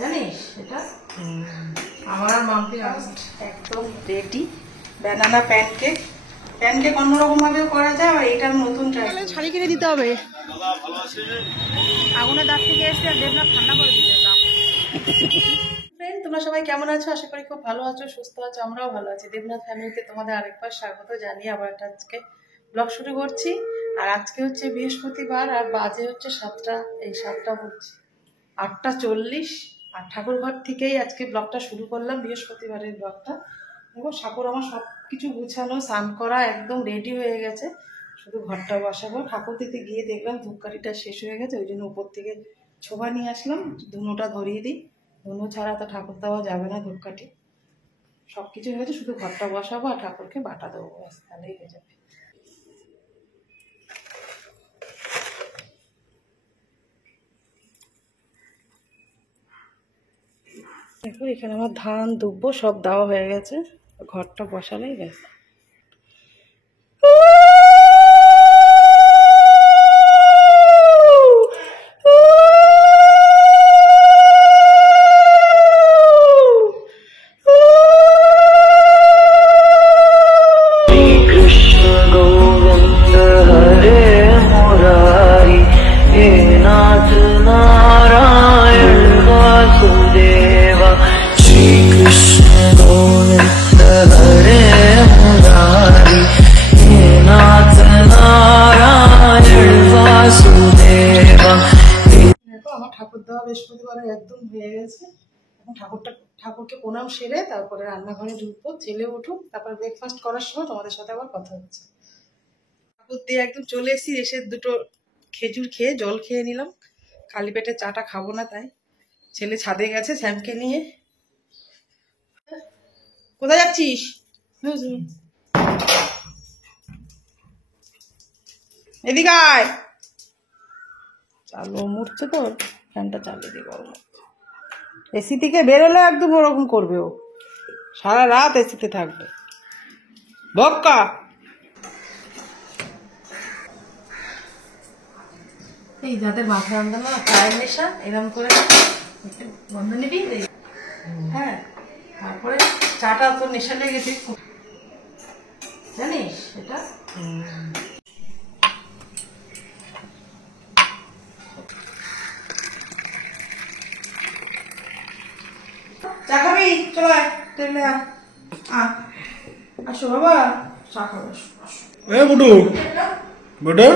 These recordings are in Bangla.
জানিস এটা আমার মাম্পি একদম রেডি ব্যানানা প্যানকেক। প্যানকেক অন্যরকম ভাবেও করা যায়, আর এটার নতুন শাড়ি কিনে দিতে হবে। আগুনের দাগ থেকে এসে আর দেবনাথ ঠান্ডা করে দিতে হবে। ফ্রেন্ড, তোমরা সবাই কেমন আছো? আশা করি খুব ভালো আছো, সুস্থ আছো। আমরাও ভালো আছি। দেবনাথ ফ্যামিলিতে তোমাদের আরেকবার স্বাগত জানিয়ে আবার একটা আজকে ব্লগ শুরু করছি। আর আজকে হচ্ছে বৃহস্পতিবার, আর বাজে হচ্ছে 7টা, এই 7টা হচ্ছে 8:40। আর ঠাকুরঘর থেকেই আজকে ব্লগটা শুরু করলাম, বৃহস্পতিবারের ব্লগটা। দেখো ঠাকুর আমার সব কিছু গুছানো, স্নান করা একদম রেডি হয়ে গেছে, শুধু ঘরটা বসাবো। ঠাকুর দিতে গিয়ে দেখলাম ধূপকাঠিটা শেষ হয়ে গেছে, ওই জন্য উপর থেকে ছোবা নিয়ে আসলাম, ধুনোটা ধরিয়ে দিই। ধুনো ছাড়া তো ঠাকুর দেওয়া যাবে না, ধূপকাঠি সব কিছু হয়ে গেছে, শুধু ঘরটা বসাবো আর ঠাকুরকে বাটা দেবো, ব্যাস তাহলেই হয়ে যাবে। দেখো এখানে আমার ধান দুব্ব সব দেওয়া হয়ে গেছে, ঘরটা বসালেই ব্যাস। আমার ঠাকুর দেওয়া বৃহস্পতিবার একদম হয়ে গেছে। এখন ঠাকুরকে প্রণাম সেরে তারপরে রান্নাঘরে ঢুকবো। ছেলে উঠুক, তারপর ব্রেকফাস্ট করার সময় তোমাদের সাথে আবার কথা হচ্ছে। ঠাকুর দিয়ে একদম চলে এসেছি, এসে দুটো খেজুর খেয়ে জল খেয়ে নিলাম। খালি পেটে চাটা খাবো না, তাই ছেলে ছাদে গেছে স্যামকে নিয়ে। কোথায় যাচ্ছিস? এদিকে আয়। চালু মুড়ছে তো, ফ্যানটা চালিয়ে দিই, গরম। এসি থেকে বেরোলে একদম ওরকম করবে, ও সারা রাত এসিতে থাকবে বক্কা। এই যাদের মাথায় আনতে না চায়ের নেশা, এরকম করে একটু বন্ধ নিবি, হ্যাঁ, তারপরে চাটা তো নেশা লেগেছে, জানিস এটা। চা খাবি? চলো টেবিলে আসো বাবা, চা খাবো। বুটু বুটু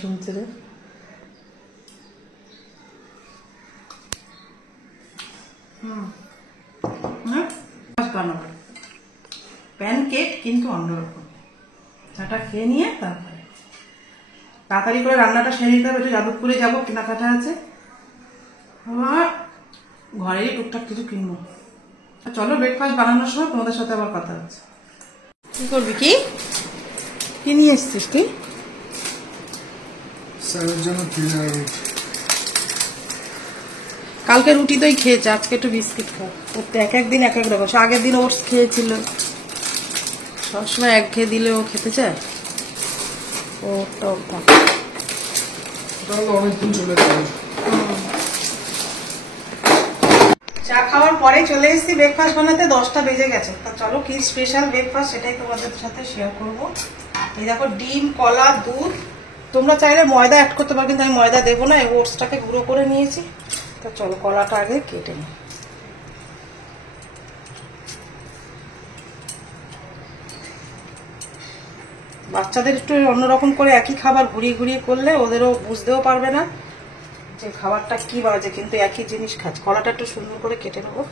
শুনছে রে। প্যানকেক কিন্তু অন্যরকম। চাটা খেয়ে নিয়ে তারপরে তাড়াতাড়ি করে রান্নাটা সেরে নিতে হবে। একটু যাদবপুরে যাবো, কেনাকাটা আছে আমার, ঘরেরই টুকটাক কিছু কিনবো। চলো ব্রেকফাস্ট বানানোর সময় তোমাদের সাথে আবার কথা হচ্ছে। কি করবি? কি নিয়ে এসছিস তুই? কালকে রুটি দই খেয়েছে, আজকে একটু বিস্কিট খাও। এক একদিন এক এক রকম। আগের দিন ওটস খেয়েছিল, সবসময় এক খেয়ে দিলে ও খেতে চায়। চা খাওয়ার পরে চলে এসেছি ব্রেকফাস্ট বানাতে, 10টা বেজে গেছে। তা চলো কি স্পেশাল ব্রেকফাস্ট সেটাই তোমাদের সাথে শেয়ার করবো। এই দেখো ডিম, কলা, দুধ। তোমরা চাইলে ময়দা অ্যাড করতে পারো, কিন্তু আমি ময়দা দেবো না, এই ওটসটাকে গুঁড়ো করে নিয়েছি। তো চলো কলাটা আগে কেটে নিই। বাচ্চাদের একটু অন্যরকম করে একই খাবার ঘুরিয়ে ঘুরিয়ে করলে ওদেরও বুঝতেও পারবে না যে খাবারটা কি বাজে, কিন্তু একই জিনিস খাচ্ছে। কলাটা একটু সুন্দর করে কেটে নেবো।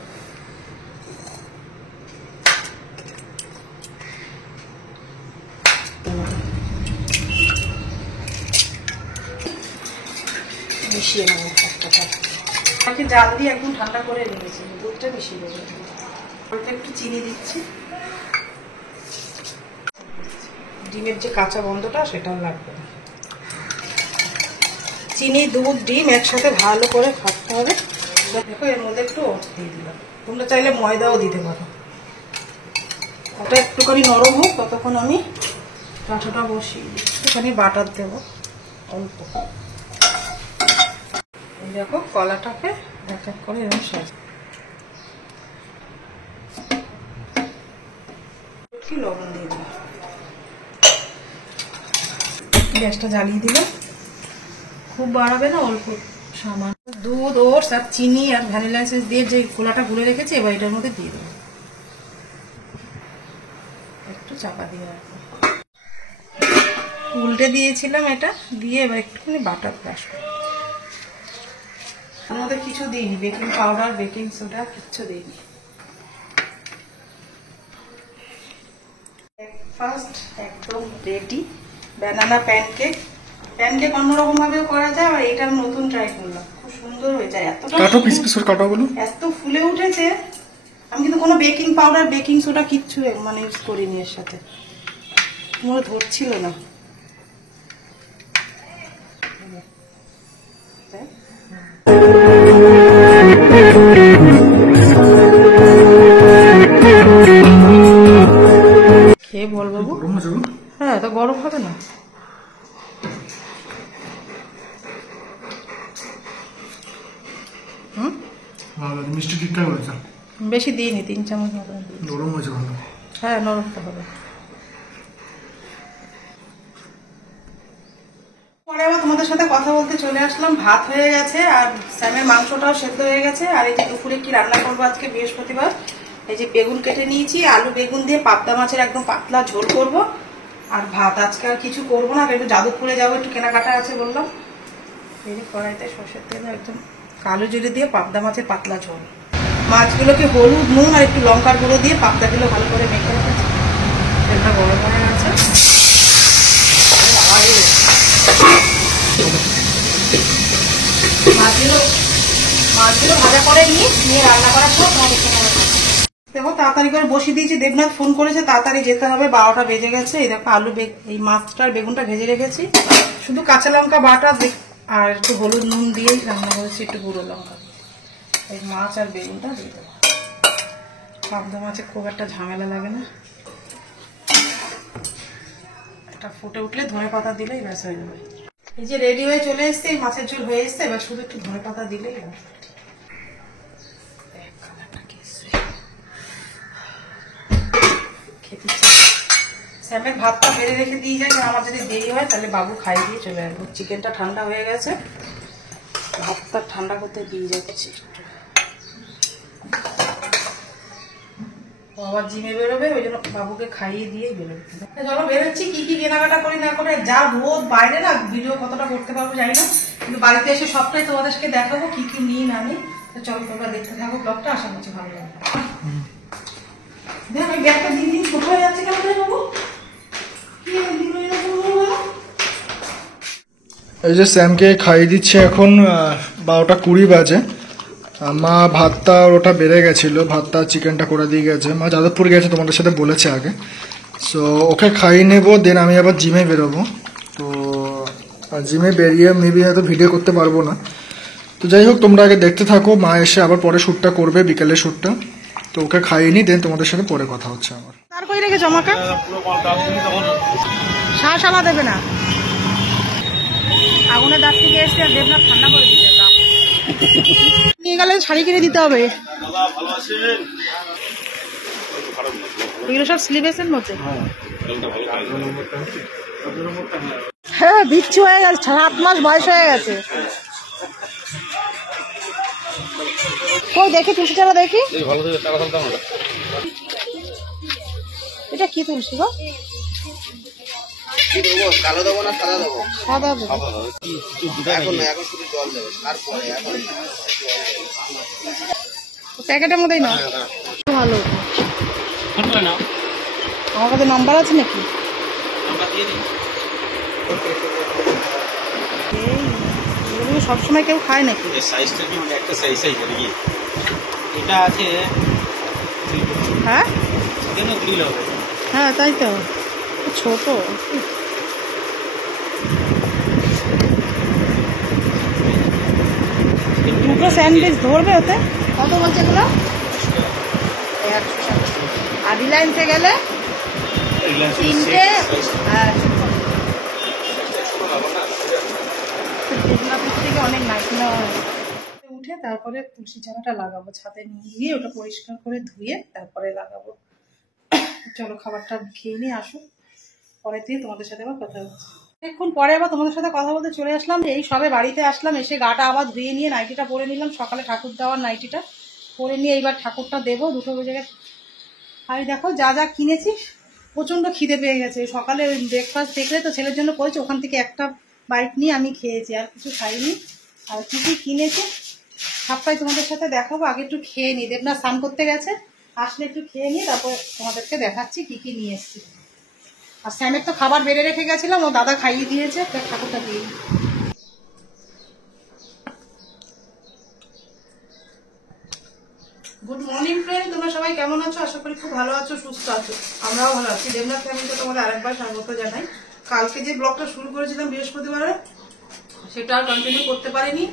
মিশিয়ে নেবো একটা, জাল দিয়ে একদম ঠান্ডা করে নিয়েছি, দুধটা মিশিয়ে দেবো। অল্প একটু চিনি দিচ্ছি, ডিমের যে কাঁচা গন্ধটা সেটাও লাগবে না। চিনি, দুধ, ডিম একসাথে ভালো করে ভাজতে হবে। দেখো এর মধ্যে একটু ওটস দিয়ে দিলাম, তোমরা চাইলে ময়দাও দিতে পারো। ওটা একটুখানি নরম হোক, ততক্ষণ আমি কাঁটাটা বসিয়ে একটুখানি বাটার দেবো অল্প। এই দেখো কলাটাকে এক এক করে এরকম সাজিয়ে লবণ দিয়ে দিলাম, গ্যাসটা জ্বালিয়ে দিলাম। খুব বাড়াবে না, অল্প সামান্য দুধ, ওটস আর চিনি আর ভ্যানিলা এসেন্স দিয়ে যে খোলাটা গুলে রেখেছি এবার এটার মধ্যে দিয়ে দেবো। একটু চাপা দিয়ে রাখবো, উল্টে দিয়েছিলাম এটা দিয়ে এবার একটুখানি বাটার ব্রাশ করবো। এর মধ্যে কিছু দিইনি, বেকিং পাউডার বেকিং সোডা কিচ্ছু দিইনি। ব্রেকফাস্ট একদম রেডি। Banana pancake. প্যানকেক অন্যরকম ভাবেও করা যায়, আর এটা নতুন ট্রাই করলাম, খুব সুন্দর হয়ে যায়। এত ফুলে উঠেছে। আমি কিন্তু কোনো বেকিং পাউডার বেকিং সোডা কিচ্ছু মানে ইউজ করিনি এর সাথে, মনে ধরছিল না। খেয়ে বল বাবু। হ্যাঁ, তো গরম হবে না। মিষ্টি ঠিকঠাক হয়েছে, বেশি দিইনি, 3 চামচ মতো। নরম হয়েছে ভালো। হ্যাঁ, নরম তো হবে। পরে আবার তোমাদের সাথে কথা বলতে চলে আসলাম। ভাত হয়ে গেছে আর স্যামের মাংসটাও সেদ্ধ হয়ে গেছে। আর এই যে দুপুরে কি রান্না করবো আজকে বৃহস্পতিবার, এই যে বেগুন কেটে নিয়েছি, আলু বেগুন দিয়ে পাবদা মাছের একদম পাতলা ঝোল করব। আর ভাত আজকে আর কিছু করবো না, একটু যাদবপুরে যাবো, একটু কেনাকাটা আছে বললাম। এই যে কড়াইতে সর্ষের তেল একদম কালো জিরে দিয়ে পাবদা মাছের পাতলা ঝোল। মাছগুলোকে হলুদ নুন আর একটু লঙ্কার গুঁড়ো দিয়ে পাবদাগুলো ভালো করে মেখে রেখেছি। তেলটা গরম হয়ে গেছে। মাছগুলো ভাজা করে নিয়ে রান্না করার পর দেখো তাড়াতাড়ি করে বসিয়ে দিয়েছি। দেবনাথ ফোন করেছে, তাড়াতাড়ি যেতে হবে, 12টা বেজে গেছে। এই দেখো আলু এই মাছটার বেগুনটা ভেজে রেখেছি, শুধু কাঁচা লঙ্কা বাটা আর একটু হলুদ নুন দিয়েই রান্না করেছি, একটু গুঁড়ো লঙ্কা। এই মাছ আর বেগুনটা দিয়ে দেবো। পাবদা মাছে খুব একটা ঝামেলা লাগে না, একটা ফুটে উঠলে ধনে পাতা দিলেই ব্যাস হয়ে যাবে। এই যে রেডি হয়ে চলে এসছে, এই মাছের ঝোল হয়ে এসছে, এবার শুধু একটু ধনে পাতা দিলেই খেতে। স্যামের ভাতটা বেড়ে রেখে দিয়ে যায়, আমার যদি দেরি হয় তাহলে বাবু খাইয়ে দিয়ে চলে আসবো। চিকেনটা ঠান্ডা হয়ে গেছে, ভাতটা ঠান্ডা করতে দিয়ে যাচ্ছি। আবার জিমে বেরোবে, ওই জন্য বাবুকে খাইয়ে দিয়েই বেরোবে। চলো বেরোচ্ছি, কি কি কেনাকাটা করি না করে। যা রোদ বাইরে না, ভিডিও কতটা করতে পারবো জানি না, কিন্তু বাড়িতে এসে সবটাই তোমাদেরকে দেখাবো কি কি নিই না নিই। চলো তোমরা দেখতে থাকো ব্লগটা, আশা করছি ভালো লাগবে। দেখ ওই ব্যাগটা দিন দিন ছোট হয়ে যাচ্ছে কেন বাবু? এই যে স্যামকে খাইয়ে দিচ্ছে, এখন 12টা 20 বাজে। মা ভাতটা ওটা বেড়ে গেছিল, ভাতটা চিকেনটা করে দিয়ে গেছে। মা যাদবপুর গেছে, তোমাদের সাথে বলেছে আগে। সো ওকে খাইয়ে নেবো, দেন আমি আবার জিমে বেরোবো। তো জিমে বেরিয়ে মেবি হয়তো ভিডিও করতে পারবো না। তো যাই হোক, তোমরা আগে দেখতে থাকো। মা এসে আবার পরে শ্যুটটা করবে, বিকেলের শ্যুটটা। তো ওকে খাইয়ে নি, দেন তোমাদের সাথে পরে কথা হচ্ছে আমার। তার কই রেখে জমাকা শ্বাস আলা দেবে না, আগুনের দাঁত থেকে এসে আর দেবনাথ ঠান্ডা করে দিতে নিয়ে গেলে শাড়ি কিনে দিতে হবে। এগুলো সব স্লিভেসের মধ্যে। হ্যাঁ, বিচ্ছু হয়ে গেছে, 7 মাস বয়স হয়ে গেছে। কই দেখি তুলসী চারা দেখি, এটা কি তুলসী গো? কালো দেবো না সাদা দেবো? সাদা দেবো। প্যাকেটের মধ্যেই না, ভালো। আমার কাছে নাম্বার আছে নাকি? এগুলো সবসময় কেউ খায় নাকি? হ্যাঁ হ্যাঁ, তাই তো, ছোট। দুটো স্যান্ডউইচ ধরবে ওতে? কত বলছে এগুলো? 100 টাকা। আর রিলায়েন্সে গেলে 3টে অনেক নাইটি নেওয়া হয়েছে। উঠে তারপরে তুলসী চারাটা লাগাবো, ছাদে নিয়ে গিয়ে ওটা পরিষ্কার করে ধুয়ে তারপরে লাগাবো। চলো খাবারটা খেয়ে নিয়ে আসো, পরে দিয়ে তোমাদের সাথে আবার কথা হচ্ছে। অনেকক্ষণ পরে আবার তোমাদের সাথে কথা বলতে চলে আসলাম। এই সবে বাড়িতে আসলাম, এসে গাটা আবার ধুয়ে নিয়ে নাইটিটা পরে নিলাম, সকালে ঠাকুর দেওয়ার নাইটিটা পরে নিয়ে এইবার ঠাকুরটা দেবো। 2টো বেজে গেছে। আমি দেখো যা যা কিনেছি, প্রচণ্ড খিদে পেয়ে গেছে। সকালে ব্রেকফাস্ট দেখলে তো ছেলের জন্য করেছি, ওখান থেকে একটা বাইট নিয়ে আমি খেয়েছি, আর কিছু খাইনি। আর কী কী কিনেছি সবটাই তোমাদের সাথে দেখাবো। আগে একটু খেয়ে নিই, দেবনা স্নান করতে গেছে, আসলে একটু খেয়ে নিই, তারপর তোমাদেরকে দেখাচ্ছি কী কী নিয়ে এসেছি। আর স্যামের তো খাবার বেড়ে রেখে গেছিলাম, ও দাদা খাইয়ে দিয়েছে, তার ঠাকুরটা দিয়ে। গুড মর্নিং ফ্রেন্ড, তোমরা সবাই কেমন আছো? আশা করি খুব ভালো আছো, সুস্থ আছো। আমরাও ভালো আছি। দেবনাথ ফ্যামিলিতে তোমাদের আরেকবার স্বাগত জানাই। কালকে যে ব্লগটা শুরু করেছিলাম বৃহস্পতিবারে, সেটা আর কন্টিনিউ করতে পারিনি।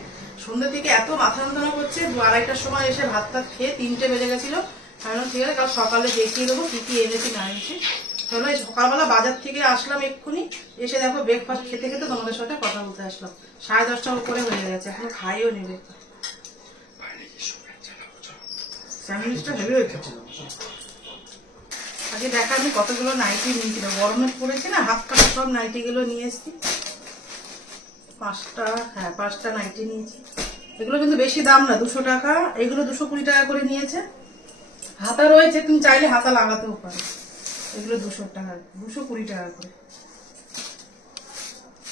সন্ধ্যে থেকে এত মাথা যন্ত্রণা করছে, 2-2:30টার সময় এসে ভাত টাত খেয়ে 3টে বেজে গেছিল। কারণ ঠিক আছে, কাল সকালে দেখিয়ে দেবো কি কি এনেছি না এনেছি। চলো, এই সকালবেলা বাজার থেকে আসলাম এক্ষুনি, এসে দেখো ব্রেকফাস্ট খেতে খেতে তোমাদের সাথে কথা বলতে আসলাম। 10:30টার উপরে হয়ে গেছে, এখনো খাইও নেবে। স্যান্ডউইচটা হেভি হয়েছে। আগে দেখা আমি কতগুলো নাইটি নিয়েছিলাম, গরমে পড়েছে না, হাত কাটা সব নাইটিগুলো নিয়ে এসেছি। 5টা নাইটি নিয়েছি। এগুলো কিন্তু বেশি দাম না, 200 টাকা। এগুলো 220 টাকা করে নিয়েছে। হাতা রয়েছে, তুমি চাইলে হাতা লাগাতেও পারো। এগুলো 200 টাকা, 220 টাকা করে।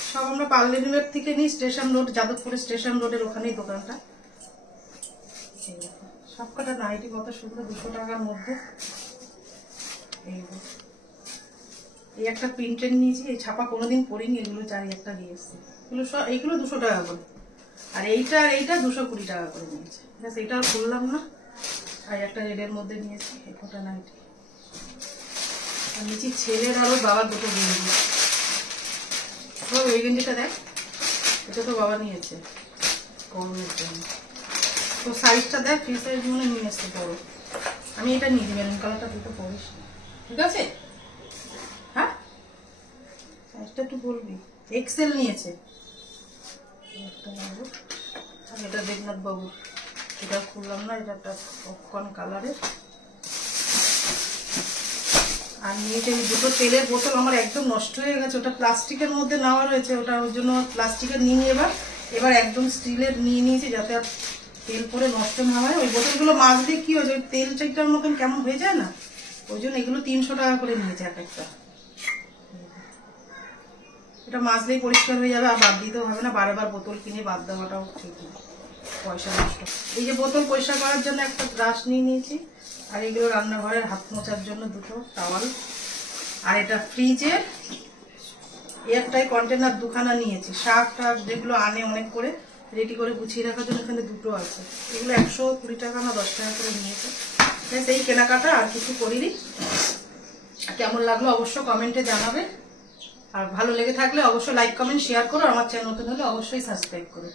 সব আমরা পার্লে বিলের থেকে নিই, স্টেশন রোড, যাদবপুরের স্টেশন রোডের ওখানেই দোকানটা। সবকটা নাইটি কত সুন্দর, 200 টাকার মধ্যে। এই একটা প্রিন্টের নিয়েছি, এই ছাপা কোনোদিন পরিনি, এগুলো চাই একটা দিয়ে এসছি। এইগুলো 200 টাকা করে। আর এইটা আর এইটা 220 টাকা করে নিয়েছে। ব্যাস, এইটা আর খুললাম না। আর একটা রেডের মধ্যে নিয়েছি, একটা নাইটি। আর নিচে ছেলের আরো বাবার 2টো গেঞ্জি। এই গেঞ্জিটা দেখ, এটা তো বাবা নিয়েছে গরমের জন্য। তো সাইজটা দেখ, ফ্রি সাইজ মনে নিয়ে আসতে বড়। আমি এটা নিয়েছি, মেরুন কালারটা, দুটো পরিস, ঠিক আছে? হ্যাঁ, সাইজটা একটু বলবি। এক্সেল নিয়েছে। আর এটা দেবনাথ বাবু, এটা খুললাম না, এটা একটা পপকর্ন কালারের। আর নিয়েছে এই 2টো তেলের বোতল, আমার একদম নষ্ট হয়ে গেছে। ওটা প্লাস্টিকের মধ্যে নেওয়া রয়েছে, ওটা ওর জন্য প্লাস্টিকের নিয়ে এবার একদম স্টিলের নিয়ে নিয়েছি, যাতে আর তেল পরে নষ্ট না হয়। ওই বোতলগুলো মাছ দিয়ে কি হয়েছে, ওই তেল চাইটার মতন কেমন হয়ে যায় না, ওই জন্য এগুলো 300 টাকা করে নিয়েছে এক একটা। এটা মাছ দিয়ে পরিষ্কার হয়ে যাবে, আর বাদ দিতেও হবে না, বারবার বোতল কিনে বাদ দেওয়াটাও ঠিক না, পয়সা নষ্ট। এই যে বোতল পরিষ্কার করার জন্য একটা ব্রাশ নিয়ে নিয়েছি, আর এগুলো রান্নাঘরের হাত মোছার জন্য 2টো টাওয়াল। আর এটা ফ্রিজের এয়ারটাই কন্টেনার 2খানা নিয়েছি। শাক টাক যেগুলো আনে অনেক করে রেডি করে গুছিয়ে রাখার জন্য, এখানে 2টো আছে। এগুলো 120 টাকা না 10 টাকা করে নিয়েছে। সেই কেনাকাটা, আর কিছু করিনি। কেমন লাগলো অবশ্য কমেন্টে জানাবে। আর ভালো লেগে থাকলে অবশ্যই লাইক কমেন্ট শেয়ার করো। আমার চ্যানেল নতুন হলে অবশ্যই সাবস্ক্রাইব করো।